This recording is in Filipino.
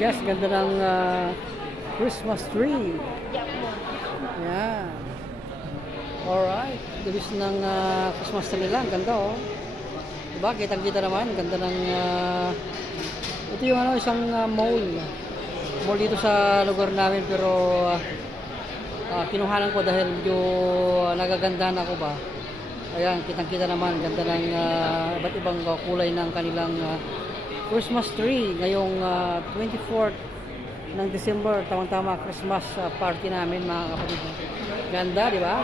guys, ganda ng Christmas tree. Yan. Alright. Gabis ng Christmas tree nila. Ang ganda oh. Diba? Kitang-kita naman. Ganda ng ito yung isang mall. Mall dito sa lugar namin pero kinuhanan ko dahil medyo nagagandahan ako ba. Ayan, kitang-kita naman. Ganda ng iba't ibang kulay ng kanilang Christmas tree. Ngayong 24th ng December. Tama-tama Christmas party namin mga kapatid. Ganda, di ba?